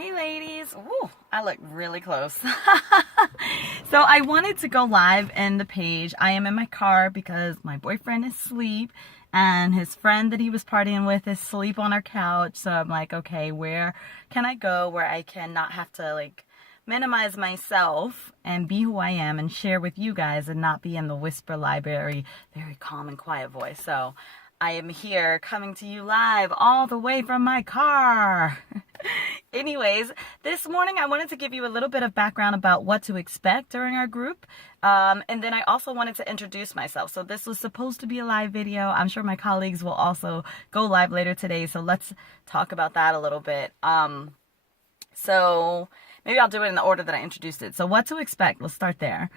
Hey ladies, ooh, I look really close. So I wanted to go live in the page. I am in my car because my boyfriend is asleep and his friend that he was partying with is asleep on our couch. So I'm like, okay, where can I go where I can not have to minimize myself and be who I am and share with you guys and not be in the whisper library, very calm and quiet voice. So I am here coming to you live all the way from my car. Anyways, this morning I wanted to give you a little bit of background about what to expect during our group. And then I also wanted to introduce myself. So this was supposed to be a live video. I'm sure my colleagues will also go live later today. So let's talk about that a little bit. So maybe I'll do it in the order that I introduced it. So what to expect, let's start there.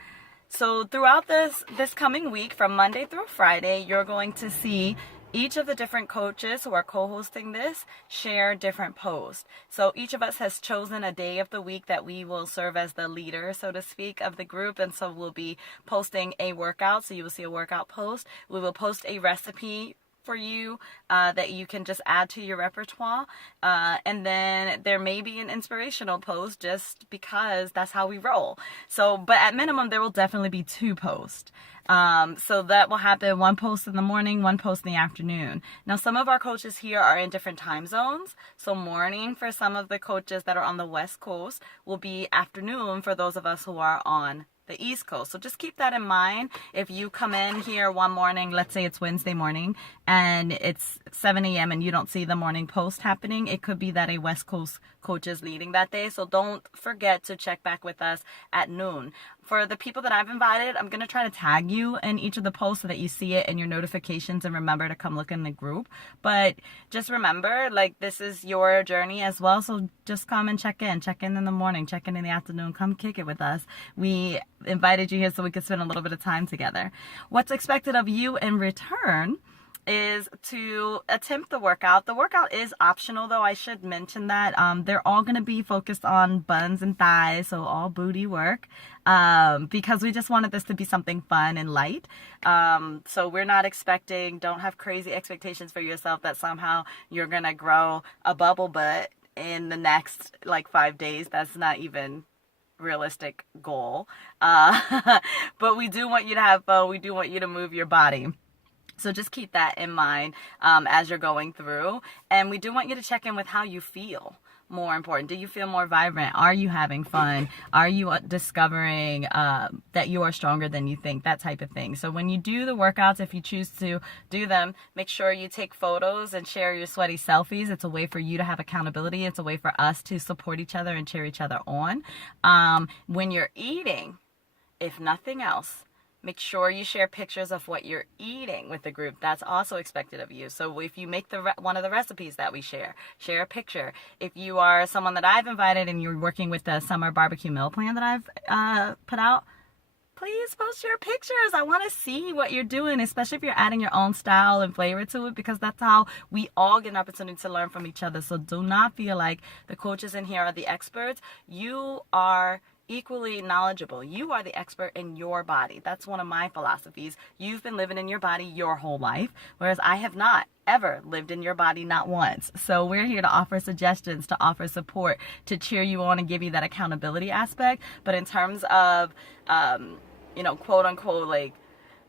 So throughout this coming week, from Monday through Friday, you're going to see each of the different coaches who are co-hosting this share different posts. So each of us has chosen a day of the week that we will serve as the leader, so to speak, of the group. And so we'll be posting a workout. So you will see a workout post. We will post a recipe for you that you can just add to your repertoire, and then there may be an inspirational post just because that's how we roll. So but at minimum there will definitely be 2 posts. So that will happen, 1 post in the morning, 1 post in the afternoon. Now some of our coaches here are in different time zones, so morning for some of the coaches that are on the West Coast will be afternoon for those of us who are on the East Coast. So just keep that in mind. If you come in here one morning, let's say it's Wednesday morning, and it's 7 a.m. and you don't see the morning post happening, it could be that a West Coast coach is leading that day. So don't forget to check back with us at noon. For the people that I've invited, I'm going to try to tag you in each of the posts so that you see it in your notifications and remember to come look in the group. But just remember, this is your journey as well. So just come and check in the morning, check in the afternoon, come kick it with us. We invited you here so we could spend a little bit of time together. What's expected of you in return is to attempt the workout. The workout is optional, though. I should mention that. They're all going to be focused on buns and thighs, so all booty work, because we just wanted this to be something fun and light. So we're not don't have crazy expectations for yourself that somehow you're going to grow a bubble butt in the next 5 days. That's not even realistic goal. But we do want you to have fun. We do want you to move your body. So just keep that in mind as you're going through. And we do want you to check in with how you feel. More important, do you feel more vibrant? Are you having fun? Are you discovering that you are stronger than you think? That type of thing. So when you do the workouts, if you choose to do them, make sure you take photos and share your sweaty selfies. It's a way for you to have accountability. It's a way for us to support each other and cheer each other on. When you're eating, if nothing else, make sure you share pictures of what you're eating with the group. That's also expected of you. So if you make one of the recipes that we share a picture. If you are someone that I've invited and you're working with the summer barbecue meal plan that I've put out, please post your pictures. I want to see what you're doing, especially if you're adding your own style and flavor to it, because that's how we all get an opportunity to learn from each other. So do not feel like the coaches in here are the experts. You are equally knowledgeable. You are the expert in your body. That's one of my philosophies. You've been living in your body your whole life, whereas I have not ever lived in your body, not once. So we're here to offer suggestions, to offer support, to cheer you on and give you that accountability aspect. But in terms of, quote unquote,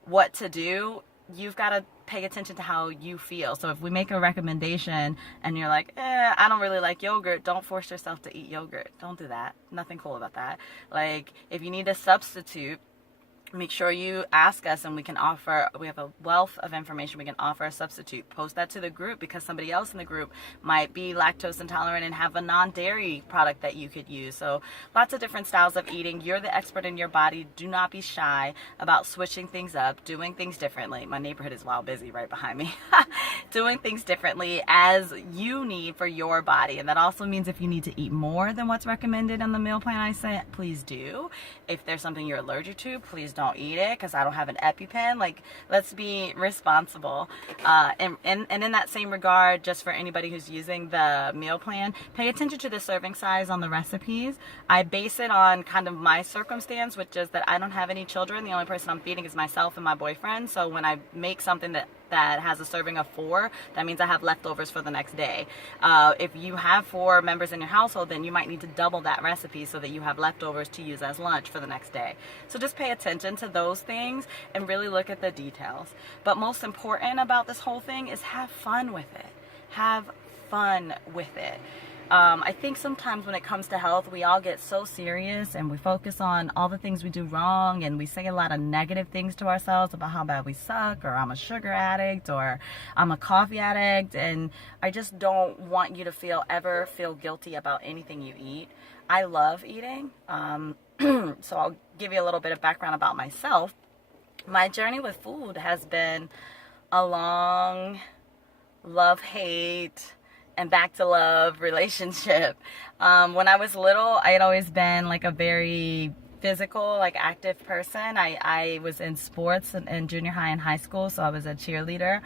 what to do, you've got to pay attention to how you feel. So if we make a recommendation and you're like, I don't really like yogurt, don't force yourself to eat yogurt. Don't do that. Nothing cool about that. If you need a substitute, make sure you ask us and we have a wealth of information we can offer a substitute. Post that to the group because somebody else in the group might be lactose intolerant and have a non-dairy product that you could use. So lots of different styles of eating. You're the expert in your body. Do not be shy about switching things up, doing things differently. My neighborhood is wild busy right behind me. Doing things differently as you need for your body. And that also means if you need to eat more than what's recommended in the meal plan I said, please do. If there's something you're allergic to, please don't eat it because I don't have an EpiPen. Let's be responsible. And in that same regard, just for anybody who's using the meal plan, pay attention to the serving size on the recipes. I base it on kind of my circumstance, which is that I don't have any children. The only person I'm feeding is myself and my boyfriend. So when I make something that that has a serving of 4, that means I have leftovers for the next day. If you have 4 members in your household, then you might need to double that recipe so that you have leftovers to use as lunch for the next day. So just pay attention to those things and really look at the details. But most important about this whole thing is have fun with it. Have fun with it. I think sometimes when it comes to health, we all get so serious and we focus on all the things we do wrong, and we say a lot of negative things to ourselves about how bad we suck, or I'm a sugar addict, or I'm a coffee addict. And I just don't want you to ever feel guilty about anything you eat. I love eating. So I'll give you a little bit of background about myself. My journey with food has been a long love-hate and back to love relationship. When I was little, I had always been like a very physical, like active person. I was in sports in junior high and high school, so I was a cheerleader.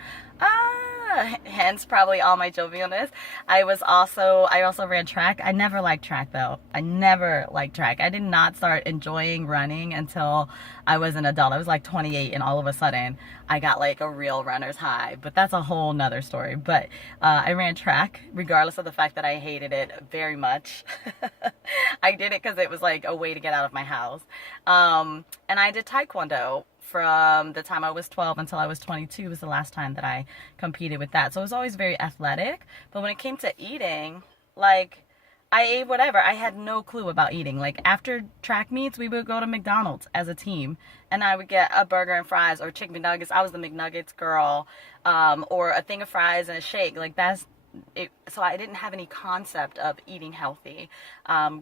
Hence probably all my jovialness. I also ran track. I never liked track though. I never liked track. I did not start enjoying running until I was an adult. I was like 28 and all of a sudden I got like a real runner's high, but that's a whole nother story. But I ran track regardless of the fact that I hated it very much. I did it because it was like a way to get out of my house. And I did Taekwondo from the time I was 12 until I was 22 was the last time that I competed with that. So it was always very athletic. But when it came to eating, like, I ate whatever. I had no clue about eating. Like, after track meets, we would go to McDonald's as a team, and I would get a burger and fries or chicken McNuggets. I was the McNuggets girl, or a thing of fries and a shake. Like, that's it. So I didn't have any concept of eating healthy.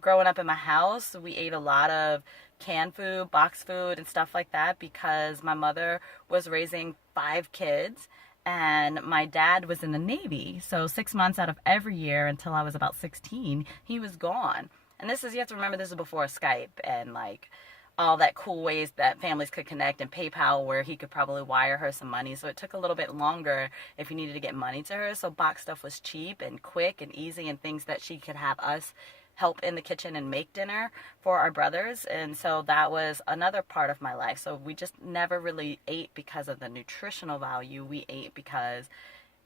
Growing up in my house, we ate a lot of canned food, box food, and stuff like that because my mother was raising 5 kids and my dad was in the Navy. So 6 months out of every year until I was about 16, he was gone. And you have to remember, this is before Skype and like all that cool ways that families could connect, and PayPal, where he could probably wire her some money. So it took a little bit longer if you needed to get money to her. So box stuff was cheap and quick and easy, and things that she could have us help in the kitchen and make dinner for our brothers. And so that was another part of my life. So we just never really ate because of the nutritional value. We ate because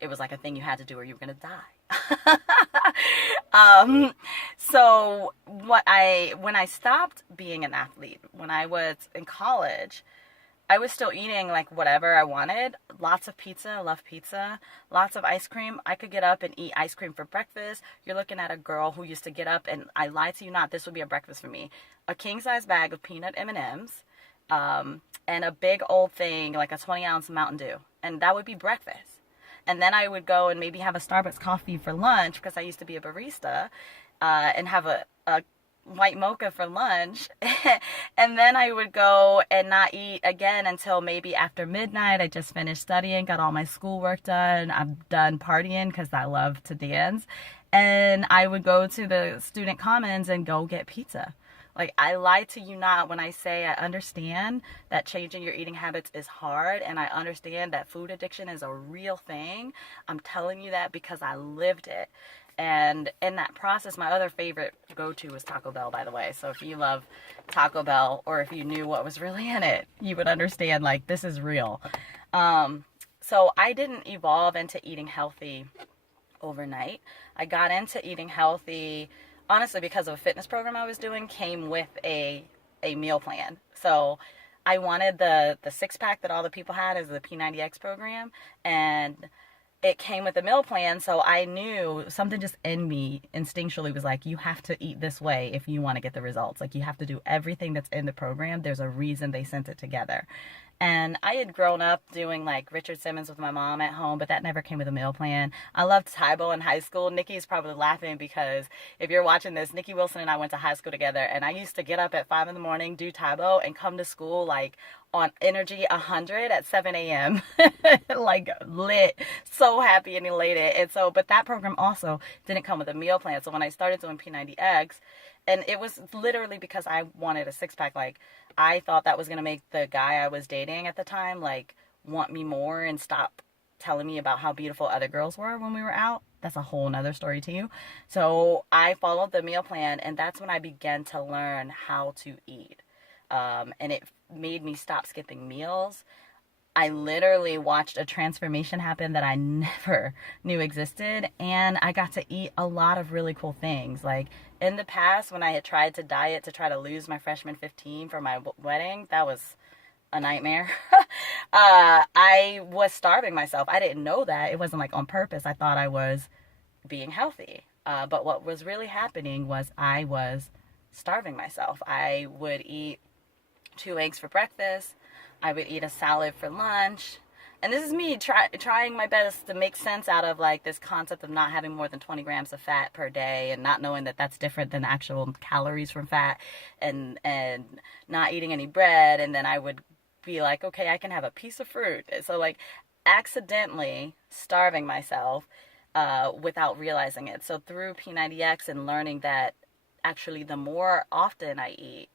it was like a thing you had to do or you were going to die. So when I stopped being an athlete, when I was in college, I was still eating like whatever I wanted. Lots of pizza. I love pizza. Lots of ice cream. I could get up and eat ice cream for breakfast. You're looking at a girl who used to get up, and I lie to you not, this would be a breakfast for me. A king-size bag of peanut M&Ms, and a big old thing, like a 20-ounce Mountain Dew. And that would be breakfast. And then I would go and maybe have a Starbucks coffee for lunch because I used to be a barista, and have a white mocha for lunch. And then I would go and not eat again until maybe after midnight. I just finished studying, got all my schoolwork done. I'm done partying because I love to dance. And I would go to the student commons and go get pizza. Like, I lie to you not when I say I understand that changing your eating habits is hard, and I understand that food addiction is a real thing. I'm telling you that because I lived it. And in that process, my other favorite go-to was Taco Bell, by the way. So if you love Taco Bell, or if you knew what was really in it, you would understand, like, this is real. So I didn't evolve into eating healthy overnight. I got into eating healthy, honestly, because of a fitness program I was doing, came with a meal plan. So I wanted the 6-pack that all the people had as the P90X program, and it came with a meal plan. So I knew something just in me instinctually was like, you have to eat this way if you want to get the results. Like, you have to do everything that's in the program. There's a reason they sent it together. And I had grown up doing like Richard Simmons with my mom at home, but that never came with a meal plan. I loved Tybo in high school. Nikki's probably laughing because if you're watching this, Nikki Wilson and I went to high school together, and I used to get up at 5 in the morning, do Tybo, and come to school like on energy 100 at 7 a.m. like lit, so happy and elated. And so, but that program also didn't come with a meal plan. So when I started doing P90X, and it was literally because I wanted a 6-pack. Like, I thought that was going to make the guy I was dating at the time, like, want me more and stop telling me about how beautiful other girls were when we were out. That's a whole nother story too. So I followed the meal plan, and that's when I began to learn how to eat. And it made me stop skipping meals. I literally watched a transformation happen that I never knew existed. And I got to eat a lot of really cool things. Like in the past, when I had tried to diet to try to lose my freshman 15 for my wedding, that was a nightmare. I was starving myself. I didn't know that. It wasn't like on purpose. I thought I was being healthy. But what was really happening was I was starving myself. I would eat 2 eggs for breakfast. I would eat a salad for lunch. And this is me trying my best to make sense out of like this concept of not having more than 20 grams of fat per day, and not knowing that that's different than actual calories from fat, and not eating any bread. And then I would be like, okay, I can have a piece of fruit. So like accidentally starving myself without realizing it. So through P90X and learning that actually the more often I eat,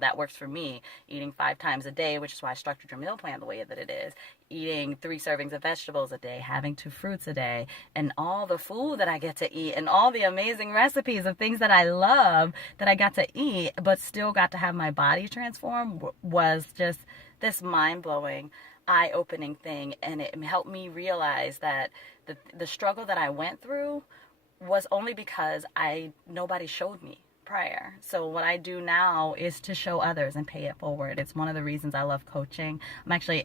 that works for me. Eating 5 times a day, which is why I structured your meal plan the way that it is. Eating 3 servings of vegetables a day, having 2 fruits a day, and all the food that I get to eat, and all the amazing recipes of things that I love that I got to eat, but still got to have my body transform, was just this mind-blowing, eye-opening thing. And it helped me realize that the struggle that I went through was only because nobody showed me prior. So what I do now is to show others and pay it forward. It's one of the reasons I love coaching. I'm actually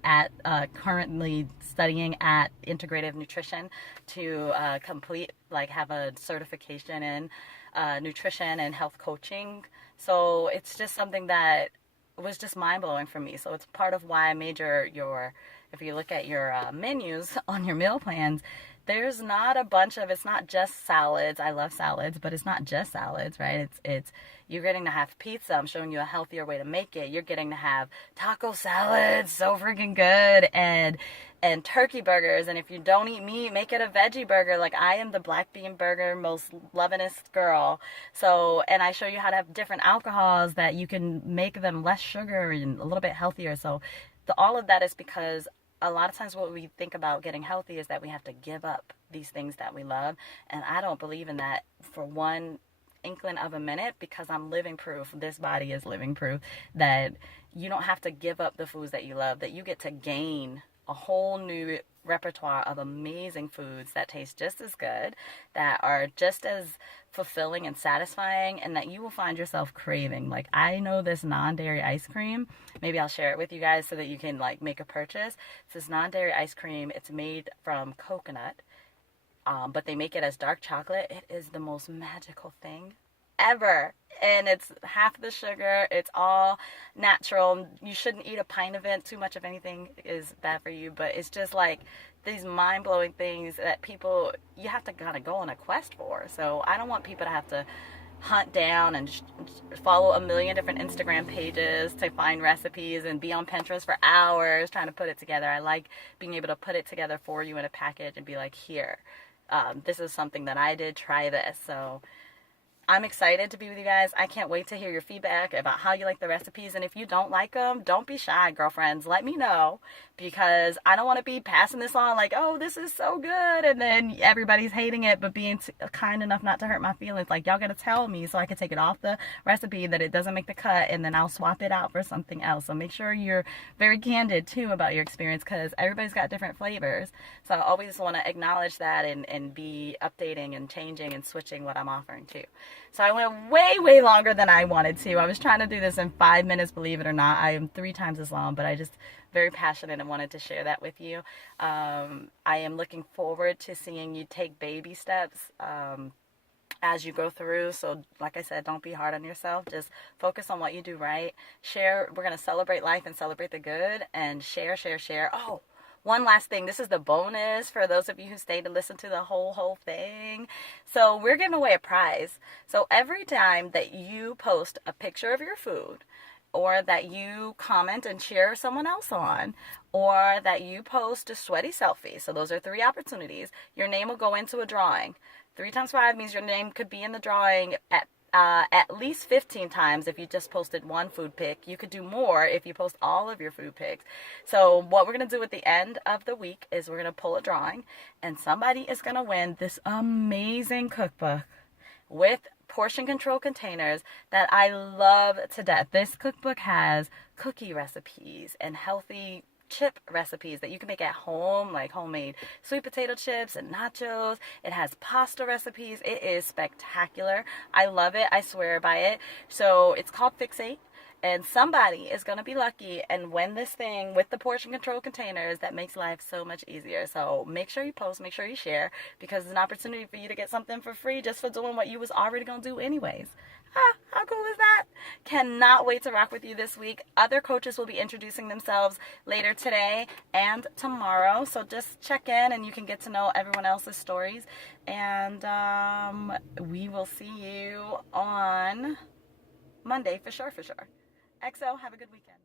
currently studying at Integrative Nutrition to have a certification in nutrition and health coaching. So it's just something that was just mind-blowing for me. So it's part of why I made if you look at your menus on your meal plans, there's not it's not just salads. I love salads, but it's not just salads, right? It's you're getting to have pizza. I'm showing you a healthier way to make it. You're getting to have taco salads, so freaking good, and turkey burgers. And if you don't eat meat, make it a veggie burger. Like I am the black bean burger most lovin'est girl. So, and I show you how to have different alcohols that you can make them less sugar and a little bit healthier. So all of that is because a lot of times what we think about getting healthy is that we have to give up these things that we love. And I don't believe in that for one inkling of a minute, because I'm living proof. This body is living proof that you don't have to give up the foods that you love, that you get to gain a whole new repertoire of amazing foods that taste just as good, that are just as fulfilling and satisfying, and that you will find yourself craving. Like I know this non-dairy ice cream, maybe I'll share it with you guys so that you can like make a purchase. It's this non-dairy ice cream. It's made from coconut, but they make it as dark chocolate. It is the most magical thing ever. And it's half the sugar. It's all natural. You shouldn't eat a pint of it. Too much of anything is bad for you. But it's just like these mind-blowing things that you have to kind of go on a quest for. So I don't want people to have to hunt down and follow a million different Instagram pages to find recipes and be on Pinterest for hours trying to put it together. I like being able to put it together for you in a package and be like, here, this is something that I did. Try this. So I'm excited to be with you guys. I can't wait to hear your feedback about how you like the recipes. And if you don't like them, don't be shy, girlfriends. Let me know, because I don't want to be passing this on like, oh, this is so good, and then everybody's hating it, but being kind enough not to hurt my feelings. Like, y'all got to tell me so I can take it off the recipe that it doesn't make the cut, and then I'll swap it out for something else. So make sure you're very candid, too, about your experience, because everybody's got different flavors. So I always want to acknowledge that and be updating and changing and switching what I'm offering, too. So I went way, way longer than I wanted to. I was trying to do this in 5 minutes, believe it or not. I am 3 times as long, but I just very passionate and wanted to share that with you. I am looking forward to seeing you take baby steps as you go through. So like I said, don't be hard on yourself. Just focus on what you do right. Share. We're going to celebrate life and celebrate the good, and share. Oh, one last thing. This is the bonus for those of you who stayed to listen to the whole thing. So we're giving away a prize. So every time that you post a picture of your food, or that you comment and cheer someone else on, or that you post a sweaty selfie, so those are 3 opportunities, your name will go into a drawing. 3 times 5 means your name could be in the drawing at least 15 times if you just posted 1 food pic. You could do more if you post all of your food pics. So what we're going to do at the end of the week is we're going to pull a drawing, and somebody is going to win this amazing cookbook with portion control containers that I love to death. This cookbook has cookie recipes and healthy chip recipes that you can make at home, like homemade sweet potato chips and nachos. It has pasta recipes. It is spectacular. I love it. I swear by it. So it's called Fixate. And somebody is going to be lucky and win this thing with the portion control containers that makes life so much easier. So make sure you post, make sure you share, because it's an opportunity for you to get something for free just for doing what you was already going to do anyways. How cool is that? Cannot wait to rock with you this week. Other coaches will be introducing themselves later today and tomorrow. So just check in and you can get to know everyone else's stories. And we will see you on Monday for sure, for sure. XO, have a good weekend.